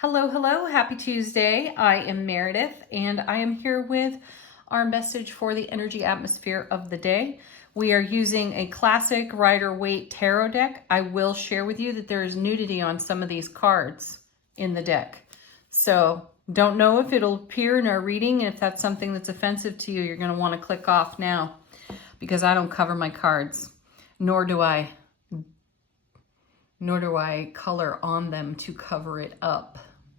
Hello, hello. Happy Tuesday. I am Meredith, and I am here with our message for the energy atmosphere of the day. We are using a classic Rider-Waite tarot deck. I will share with you that there is nudity on some of these cards in the deck. So don't know if it'll appear in our reading, and if that's something that's offensive to you, you're going to want to click off now because I don't cover my cards, nor do I color on them to cover it up.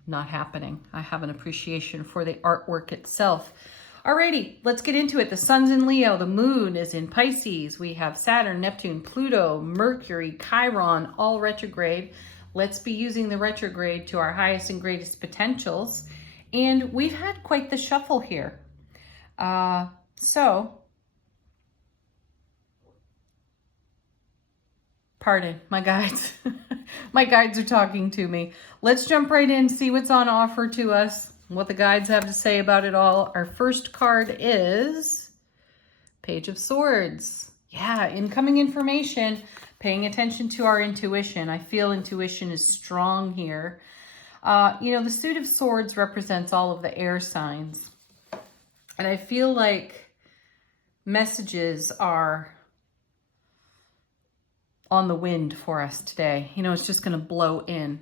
Not happening. I have an appreciation for the artwork itself. Alrighty, let's get into it. The sun's in Leo, the moon is in Pisces. We have Saturn, Neptune, Pluto, Mercury, Chiron, all retrograde. Let's be using the retrograde to our highest and greatest potentials. And we've had quite the shuffle here. Pardon, my guides. My guides are talking to me. Let's jump right in, see what's on offer to us, what the guides have to say about it all. Our first card is Page of Swords. Yeah, incoming information, paying attention to our intuition. I feel intuition is strong here. The suit of swords represents all of the air signs. And I feel like messages are on the wind for us today. It's just going to blow in.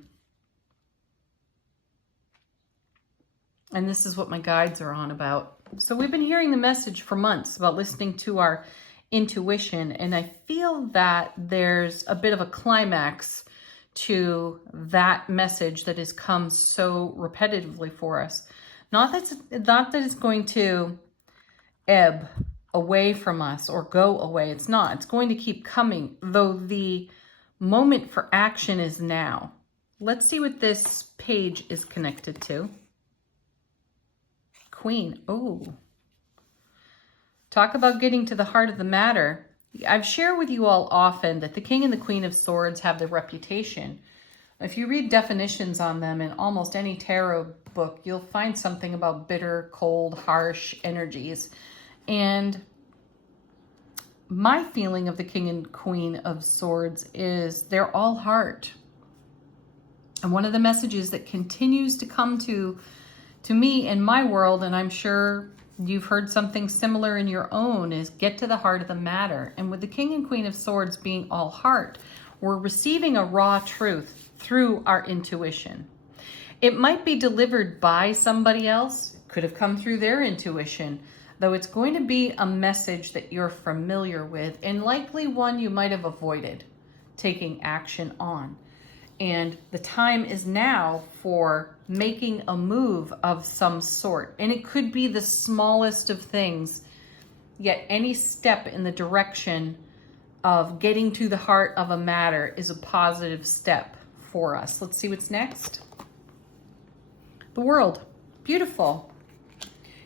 And this is what my guides are on about. So we've been hearing the message for months about listening to our intuition. And I feel that there's a bit of a climax to that message that has come so repetitively for us. Not that it's going to ebb away from us or go away. It's not. It's going to keep coming, though the moment for action is now. Let's see what this page is connected to. Queen. Oh. Talk about getting to the heart of the matter. I've shared with you all often that the King and the Queen of Swords have the reputation. If you read definitions on them in almost any tarot book, you'll find something about bitter, cold, harsh energies. And my feeling of the King and Queen of Swords is they're all heart. And one of the messages that continues to come to me in my world, and I'm sure you've heard something similar in your own, is get to the heart of the matter. And with the King and Queen of Swords being all heart, we're receiving a raw truth through our intuition. It might be delivered by somebody else, could have come through their intuition, though it's going to be a message that you're familiar with and likely one you might have avoided taking action on. And the time is now for making a move of some sort. And it could be the smallest of things, yet any step in the direction of getting to the heart of a matter is a positive step for us. Let's see what's next. The World. Beautiful.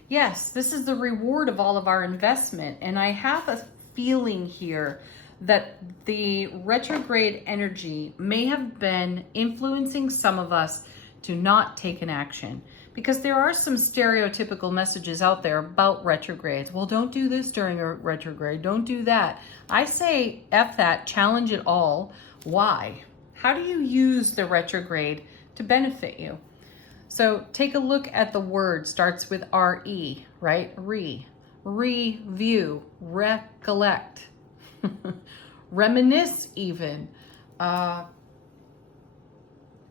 Yes, this is the reward of all of our investment. And I have a feeling here that the retrograde energy may have been influencing some of us to not take an action. Because there are some stereotypical messages out there about retrogrades. Well, don't do this during a retrograde. Don't do that. I say F that, challenge it all. Why? How do you use the retrograde to benefit you? So take a look at the word. Starts with R-E, right? Review, recollect, reminisce even.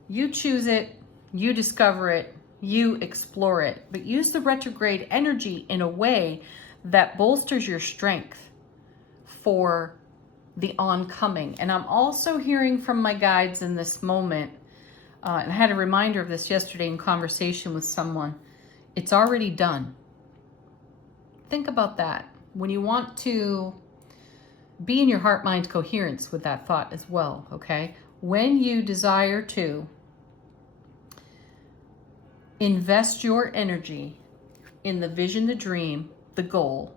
You choose it, you discover it, you explore it. But use the retrograde energy in a way that bolsters your strength for the oncoming. And I'm also hearing from my guides in this moment, and I had a reminder of this yesterday in conversation with someone. It's already done. Think about that. When you want to be in your heart-mind coherence with that thought as well, okay? When you desire to invest your energy in the vision, the dream, the goal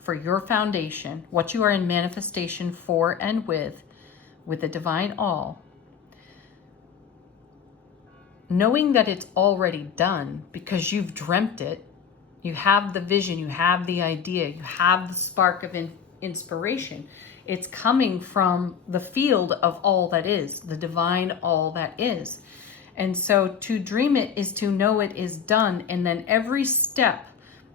for your foundation, what you are in manifestation for and with the divine all, knowing that it's already done because you've dreamt it, you have the vision, you have the idea, you have the spark of inspiration. It's coming from the field of all that is, the divine all that is. And so to dream it is to know it is done. And then every step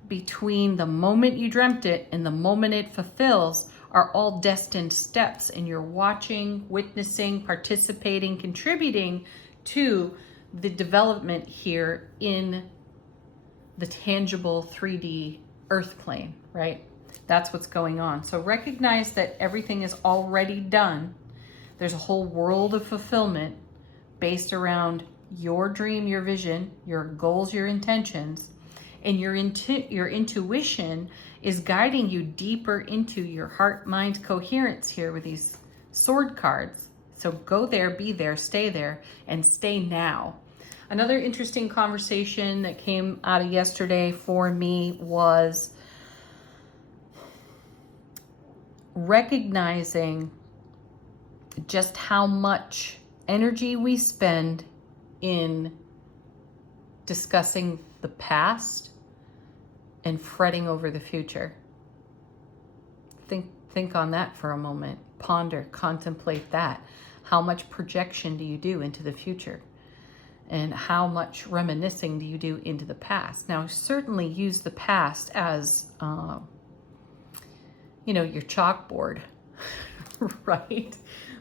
between the moment you dreamt it and the moment it fulfills are all destined steps. And you're watching, witnessing, participating, contributing to the development here in the tangible 3D earth plane, right? That's what's going on. So recognize that everything is already done. There's a whole world of fulfillment based around your dream, your vision, your goals, your intentions, and your intuition is guiding you deeper into your heart-mind coherence here with these sword cards. So go there, be there, and stay now. Another interesting conversation that came out of yesterday for me was recognizing just how much energy we spend in discussing the past and fretting over the future. Think on that for a moment. Ponder, contemplate that. How much projection do you do into the future? And how much reminiscing do you do into the past? Now, certainly use the past as, your chalkboard, right?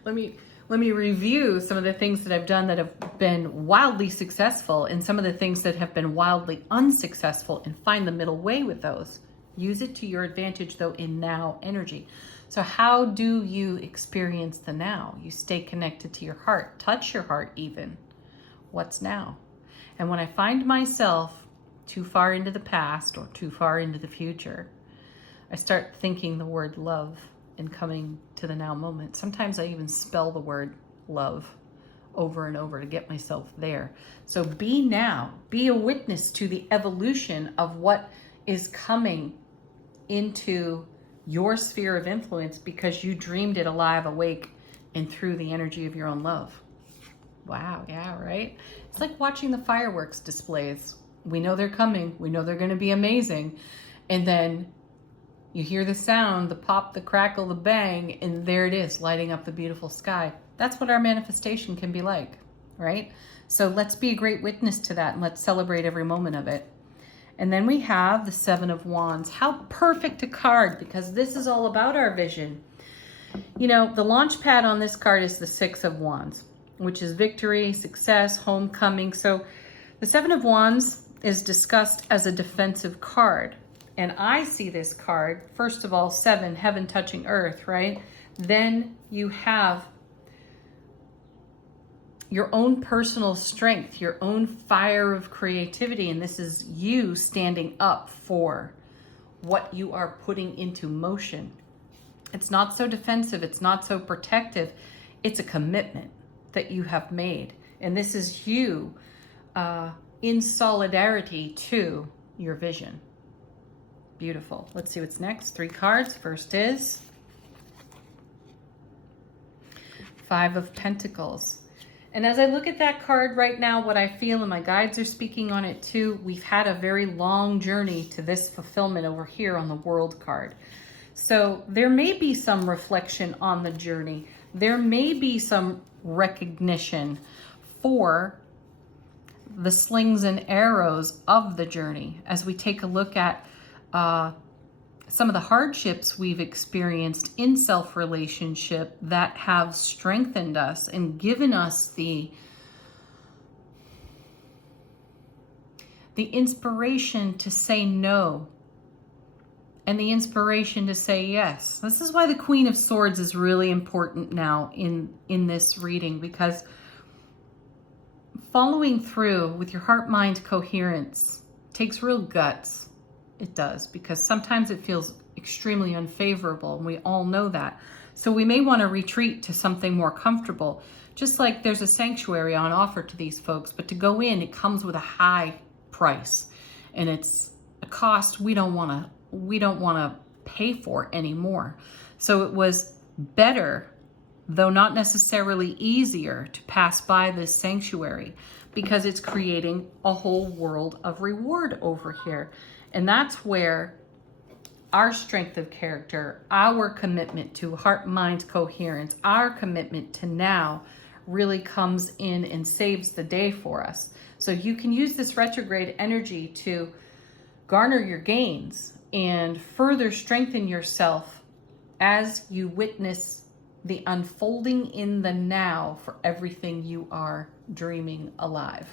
Let me review some of the things that I've done that have been wildly successful and some of the things that have been wildly unsuccessful and find the middle way with those. Use it to your advantage, though, in now energy. So how do you experience the now? You stay connected to your heart. Touch your heart even. What's now? And when I find myself too far into the past or too far into the future, I start thinking the word love and coming to the now moment. Sometimes I even spell the word love over and over to get myself there. So be now. Be a witness to the evolution of what is coming into your sphere of influence because you dreamed it alive, awake, and through the energy of your own love. Wow, yeah, right? It's like watching the fireworks displays. We know they're coming. We know they're going to be amazing. And then you hear the sound, the pop, the crackle, the bang, and there it is, lighting up the beautiful sky. That's what our manifestation can be like, right? So let's be a great witness to that and let's celebrate every moment of it. And then we have the Seven of Wands. How perfect a card, because this is all about our vision. The launch pad on this card is the Six of Wands, which is victory, success, homecoming. So the Seven of Wands is discussed as a defensive card. And I see this card, first of all, 7, heaven touching earth, right? Then you have your own personal strength, your own fire of creativity. And this is you standing up for what you are putting into motion. It's not so defensive. It's not so protective. It's a commitment that you have made. And this is you in solidarity to your vision. Beautiful. Let's see what's next. 3 cards. First is Five of Pentacles. And as I look at that card right now, what I feel, and my guides are speaking on it too, we've had a very long journey to this fulfillment over here on the World card. So there may be some reflection on the journey. There may be some recognition for the slings and arrows of the journey as we take a look at some of the hardships we've experienced in self-relationship that have strengthened us and given us the inspiration to say no and the inspiration to say yes. This is why the Queen of Swords is really important now in this reading, because following through with your heart-mind coherence takes real guts. It does, because sometimes it feels extremely unfavorable, and we all know that. So we may want to retreat to something more comfortable, just like there's a sanctuary on offer to these folks, but to go in, it comes with a high price, and it's a cost we don't want to pay for anymore. So it was better, though not necessarily easier, to pass by this sanctuary, because it's creating a whole world of reward over here. And that's where our strength of character, our commitment to heart-mind coherence, our commitment to now really comes in and saves the day for us. So you can use this retrograde energy to garner your gains and further strengthen yourself as you witness the unfolding in the now for everything you are dreaming alive.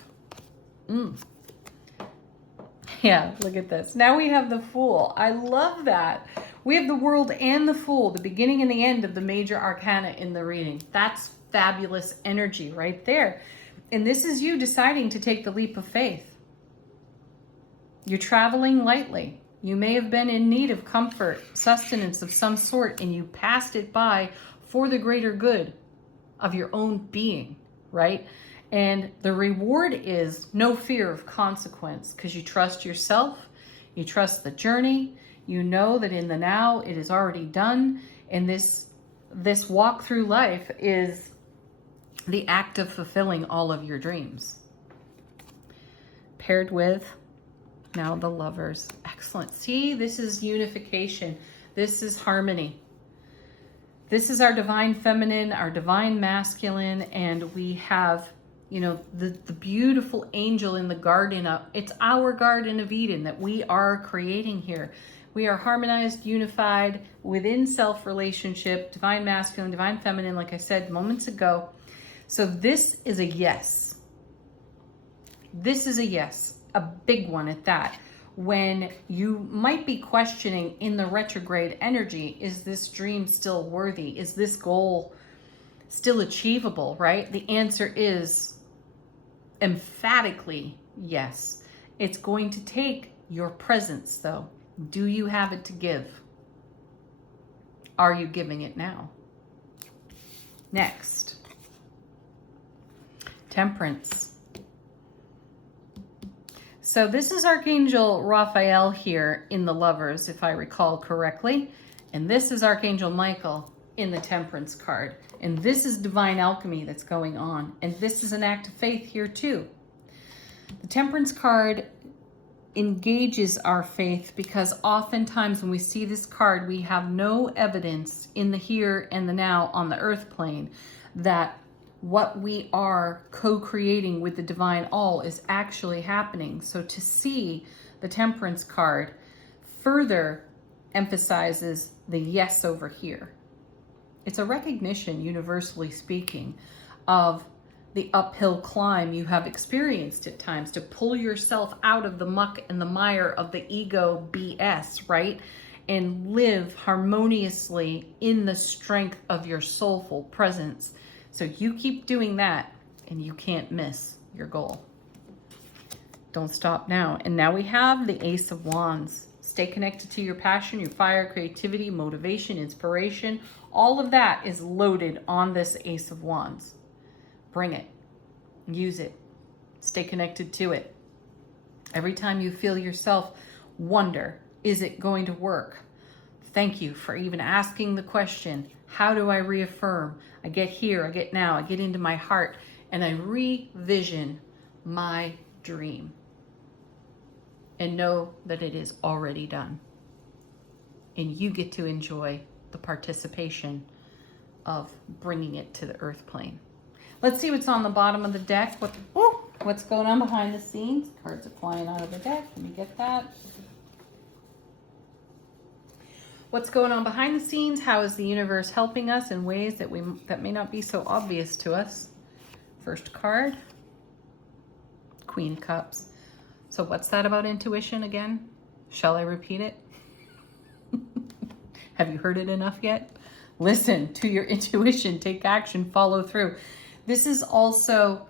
Yeah, look at this. Now we have the Fool. I love that. We have the World and the Fool, the beginning and the end of the major arcana in the reading. That's fabulous energy right there. And this is you deciding to take the leap of faith. You're traveling lightly. You may have been in need of comfort, sustenance of some sort, and you passed it by for the greater good of your own being, right? And the reward is no fear of consequence because you trust yourself, you trust the journey, you know that in the now it is already done, and this walk through life is the act of fulfilling all of your dreams. Paired with now the Lovers. Excellent. See, this is unification. This is harmony. This is our divine feminine, our divine masculine, and we have, you know, the beautiful angel in the garden. It's our Garden of Eden that we are creating here. We are harmonized, unified, within self relationship, divine masculine, divine feminine, like I said moments ago. So this is a yes. This is a yes, a big one at that. When you might be questioning in the retrograde energy, is this dream still worthy? Is this goal still achievable, right? The answer is emphatically yes. It's going to take your presence, though. Do you have it to give? Are you giving it now? Next, Temperance. So this is Archangel Raphael here in the Lovers, if I recall correctly. And this is Archangel Michael in the Temperance card. And this is divine alchemy that's going on. And this is an act of faith here too. The Temperance card engages our faith because oftentimes when we see this card, we have no evidence in the here and the now on the earth plane that what we are co-creating with the divine all is actually happening. So to see the Temperance card further emphasizes the yes over here. It's a recognition, universally speaking, of the uphill climb you have experienced at times to pull yourself out of the muck and the mire of the ego BS, right? And live harmoniously in the strength of your soulful presence. So you keep doing that and you can't miss your goal. Don't stop now. And now we have the Ace of Wands. Stay connected to your passion, your fire, creativity, motivation, inspiration. All of that is loaded on this Ace of Wands. Bring it. Use it. Stay connected to it. Every time you feel yourself wonder, is it going to work? Thank you for even asking the question. How do I reaffirm? I get here, I get now, I get into my heart, and I revision my dream and know that it is already done. And you get to enjoy the participation of bringing it to the earth plane. Let's see what's on the bottom of the deck. What's going on behind the scenes? Cards are flying out of the deck. Let me get that. What's going on behind the scenes? How is the universe helping us in ways that may not be so obvious to us? First card, Queen of Cups. So what's that about intuition again? Shall I repeat it? Have you heard it enough yet? Listen to your intuition, take action, follow through. This is also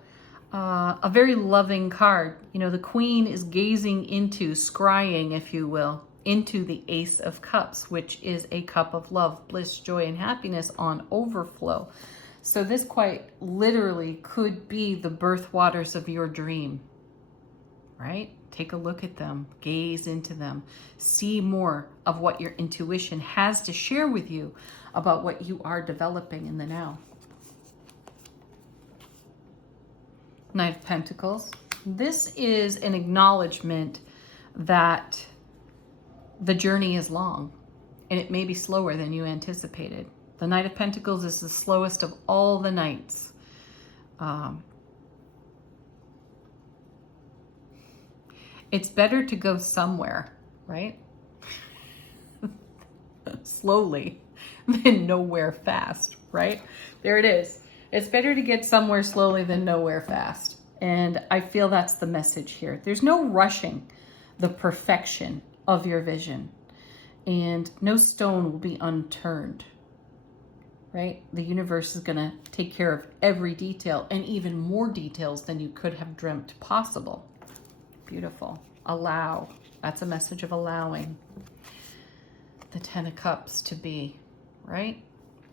a very loving card. You know, the Queen is gazing into, scrying, if you will, into the Ace of Cups, which is a cup of love, bliss, joy, and happiness on overflow. So this quite literally could be the birth waters of your dream, right? Take a look at them, gaze into them, see more of what your intuition has to share with you about what you are developing in the now. Knight of Pentacles. This is an acknowledgement that the journey is long and it may be slower than you anticipated. The Knight of Pentacles is the slowest of all the knights. It's better to go somewhere, right? Slowly than nowhere fast, right? There it is. It's better to get somewhere slowly than nowhere fast. And I feel that's the message here. There's no rushing the perfection of your vision, and no stone will be unturned, right? The universe is going to take care of every detail, and even more details than you could have dreamt possible. Beautiful. Allow. That's a message of allowing. The 10 of Cups to be, right?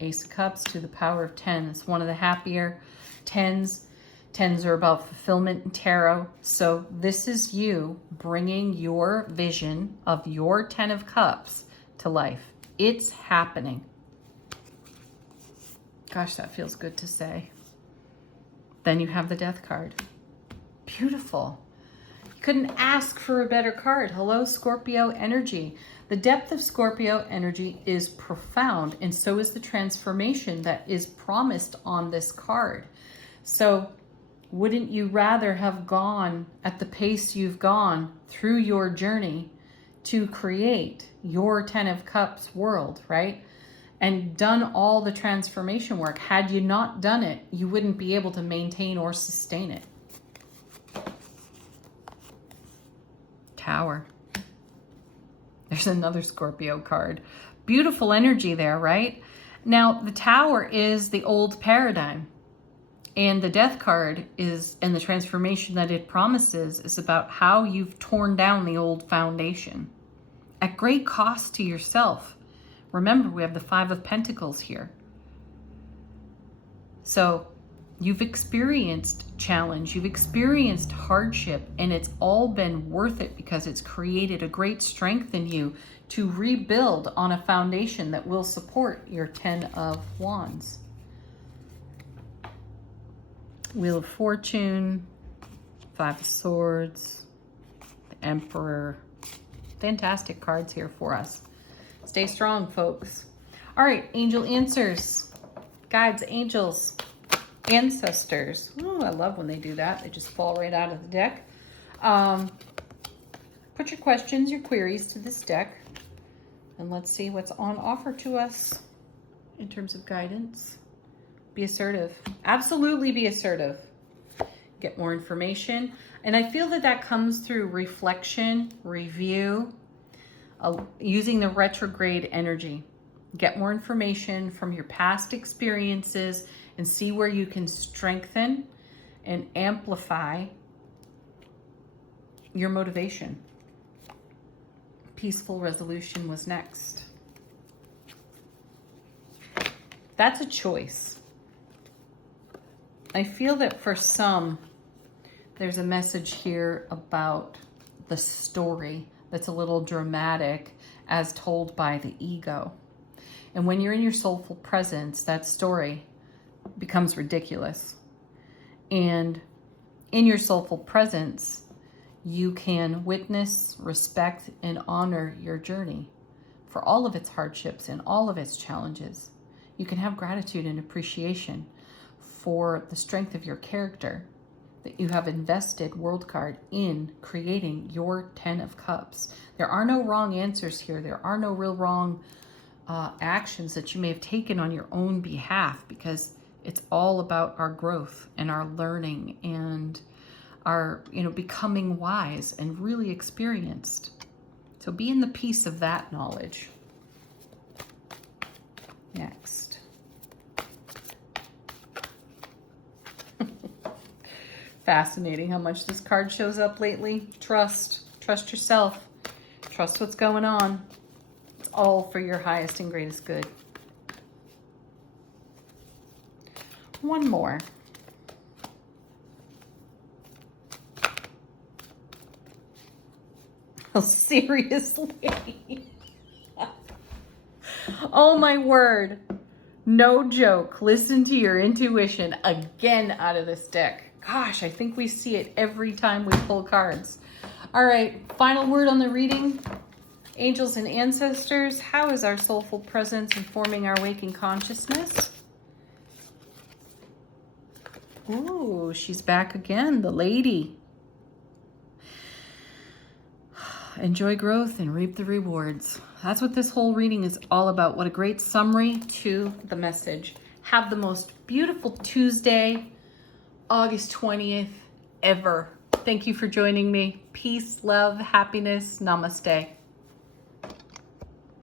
Ace of Cups to the power of 10. It's one of the happier 10s. 10s are about fulfillment in tarot. So this is you bringing your vision of your 10 of Cups to life. It's happening. Gosh, that feels good to say. Then you have the Death card. Beautiful. Couldn't ask for a better card. Hello, Scorpio energy. The depth of Scorpio energy is profound, and so is the transformation that is promised on this card. So wouldn't you rather have gone at the pace you've gone through your journey to create your 10 of Cups world, right? And done all the transformation work. Had you not done it, you wouldn't be able to maintain or sustain it. Tower. There's another Scorpio card. Beautiful energy there, right? Now, the Tower is the old paradigm. And the Death card is, and the transformation that it promises, is about how you've torn down the old foundation. At great cost to yourself. Remember, we have the 5 of Pentacles here. So, you've experienced challenge, you've experienced hardship, and it's all been worth it because it's created a great strength in you to rebuild on a foundation that will support your 10 of Wands. Wheel of Fortune, 5 of Swords, the Emperor. Fantastic cards here for us. Stay strong, folks. All right, angel answers. Guides, angels, ancestors. Oh, I love when they do that. They just fall right out of the deck. Put your questions, your queries to this deck, and let's see what's on offer to us in terms of guidance. Be assertive. Absolutely be assertive. Get more information. And I feel that that comes through reflection, review, using the retrograde energy. Get more information from your past experiences and see where you can strengthen and amplify your motivation. Peaceful resolution was next. That's a choice. I feel that for some, there's a message here about the story that's a little dramatic as told by the ego. And when you're in your soulful presence, that story becomes ridiculous. And in your soulful presence, you can witness, respect, and honor your journey for all of its hardships and all of its challenges. You can have gratitude and appreciation for the strength of your character that you have invested, world card, in creating your 10 of Cups. There are no wrong answers here. There are no real wrong actions that you may have taken on your own behalf, because it's all about our growth and our learning and our, becoming wise and really experienced. So be in the peace of that knowledge. Next. Fascinating how much this card shows up lately. Trust yourself. Trust what's going on. It's all for your highest and greatest good. One more. Oh, seriously? Oh my word. No joke. Listen to your intuition again out of this deck. Gosh, I think we see it every time we pull cards. All right, final word on the reading. Angels and ancestors, how is our soulful presence informing our waking consciousness? Ooh, she's back again, the lady. Enjoy growth and reap the rewards. That's what this whole reading is all about. What a great summary to the message. Have the most beautiful Tuesday, August 20th ever. Thank you for joining me. Peace, love, happiness. Namaste.